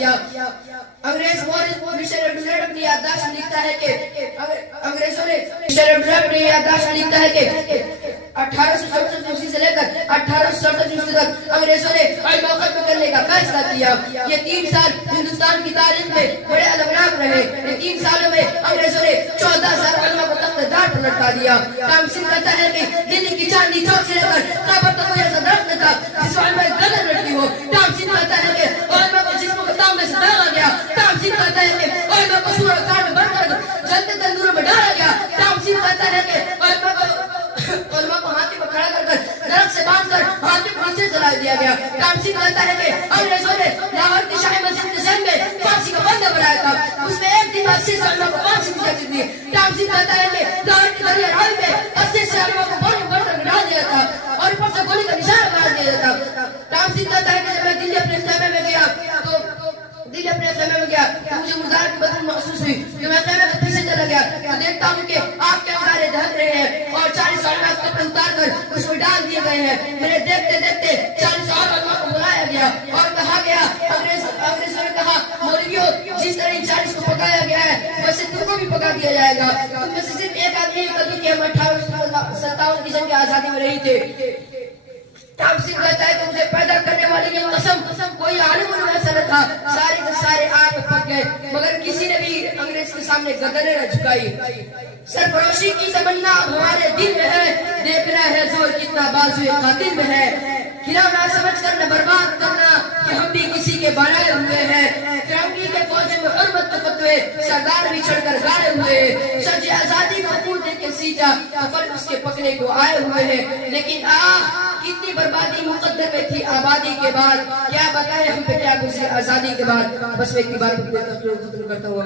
کیا. انگریز اپنی یادداشت میں لکھتا ہے کہ انگریزوں نے اپنی یادداشت میں لکھتا ہے کہ 1864 سے لے کر 1867 تک انگریزوں نے علماء ختم کرنے کا فیصلہ کیا. یہ 3 سال ہندوستان کی تاریخ میں بڑے المناک رہے. ان 3 سالوں میں انگریزوں نے 14,000 علماء کو تخت دار پر لٹکا دیا. کام سنگھ کہتا ہے کہ دلی کی چاندنی چوک سے لے کر خیبر تک کوئی ایسا درخت نہ تھا جس کو علماء گدر لٹکی ہو. کام سنگھ کہتا ہے کہ علماء کو جسموں کو تانبے سے داغا گیا. کام سنگھ کہتا ہے کہ علماء کو سورہ کار میں بند کر جلتے تندوروں میں ڈالا گیا. کام سنگھ کہتا ہے کہ علماء کو ہاتھی پر کھڑا کر درخت سے باندھ کر ہاتھی کو نیچے جلا دیا گیا. کام سنگھ کہتا ہے کہ انگریزوں نے لاہور کی شاہی مسجد کے ذہن میں پھانسی کا بندہ بنایا تھا. اس میں ایک دن 80 علماء کو پھانسی دی جاتی تھی. کام سنگھ کہتا ہے کہ لاہور کی دریا راوی میں 80 علماء کو گولی بڑھ کر ڈال دیا تھا اور اوپر سے گولی کا نشانہ بنا دیا تھا. کام سنگھ کہتا ہے کہ جب میں دلی اپنے خیمے میں گیا تو مجھے مردار کی بدبو محسوس ہوئی. جو میں خیمے کے پیچھے چلا گیا تو دیکھتا ہوں کہ آگ کے انگارے دہک رہے ہیں اور 40 علماء کو اتار کر اس میں ڈال دیے گئے ہیں. میرے دیکھتے دیکھتے 40 اور علماء کو بلایا گیا اور کہا گیا انگریزوں نے کہا مولویوں جس طرح 40 کو پکایا گیا ہے ویسے تم کو بھی پکا دیا جائے گا. تم میں سے صرف ایک آدمی کبھی کہ ہم 1857 کی جنگ آزادی میں رہی تھے. کام سنگھ کہتا ہے کہ مجھے پیدا کرنے والے کی قسم کوئی عالم ایسا نہ تھا. سارے کے سارے آگ میں پک گئے مگر کسی نے بھی انگریز کے سامنے گردنیں نہ جھکائی. سرفروشی کی تمنا ہمارے دل میں ہے. دیکھنا ہے زور کتنا بازوئے قاتل میں ہے. کھلونا سمجھ کر نہ برباد کرنا کہ ہم بھی کسی کے بنائے ہوئے ہیں. فرنگی کے فوج میں حرمت کے فتوے سردار بھی چڑھ کر گائے ہوئے. سج آزادی کو پھول دے کے سیجا پھل اس کے پکنے کو آئے ہوئے ہیں. لیکن کتنی بربادی مقدر میں تھی آبادی کے بعد. کیا بتائیں ہم پہ کیا گزری آزادی کے بعد. بس میں ایک بار ختم کرتا ہوں.